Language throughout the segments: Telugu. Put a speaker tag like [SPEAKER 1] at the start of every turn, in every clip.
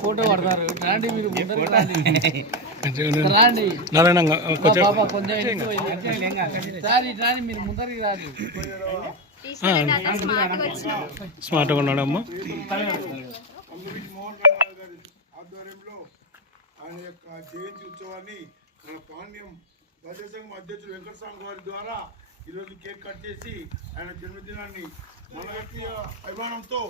[SPEAKER 1] ఫోటో పడతారు. రాండి మీరు రాండి. బాబా కొంచెం ముందరికి రాదు
[SPEAKER 2] స్మార్ట్గా ఉన్నాడమ్మా
[SPEAKER 3] ఆధ్వర్యంలో ఆయన యొక్క జయంతి ఉత్సవాన్ని మన పాండ్యం ప్రజా సంఘం అధ్యక్షుడు వెంకటస్వామి గారి ద్వారా ఈరోజు కేక్ కట్ చేసి ఆయన జన్మదినాన్ని మన వ్యక్తి అభిమానంతో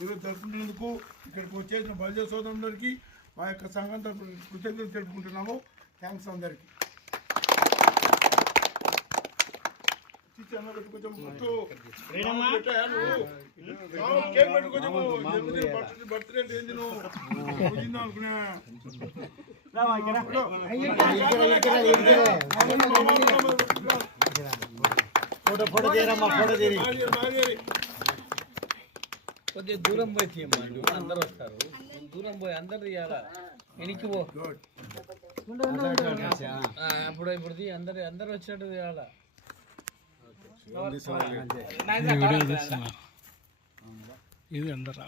[SPEAKER 3] ఈరోజు జరుపుకుంటున్నందుకు ఇక్కడికి వచ్చేసిన బలిజ సోదరులందరికీ మా యొక్క సంఘం తరపున కృతజ్ఞతలు తెలుపుకుంటున్నాము. థ్యాంక్స్ అందరికీ. చిన్న కొంచెం ముట్టు. పెట్టాయా నువ్వు? కావు, కేక్ పెట్టు కొంచెం. జన్మదిన బర్త్డే- బర్త్డే అంటే ఏంది నువ్వు? నువ్వు తిందాం అనుకున్నా. బాగా- బాగా-
[SPEAKER 1] కొద్దిగా దూరం పోయి తీయమ్మా నువ్వు అందరు వస్తారు దూరం పోయి అందరు తీయాలా వెనక్కి పో అప్పుడు ఇప్పుడు తీ అందరు అందరు వచ్చినట్టు తీయాలా
[SPEAKER 2] ఇది అందరు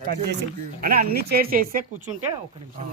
[SPEAKER 3] కట్ చేసి.
[SPEAKER 4] అలా అన్ని చైర్స్ వేస్తే కూర్చుంటే ఒక నిమిషం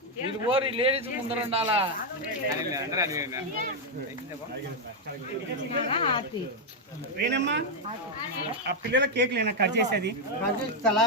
[SPEAKER 1] మీరు ఓరి లేడీస్ ముందర ఉండాలా?
[SPEAKER 4] ఆ పిల్లల కేక్ లేనా? కట్ చేసేది.
[SPEAKER 5] తలా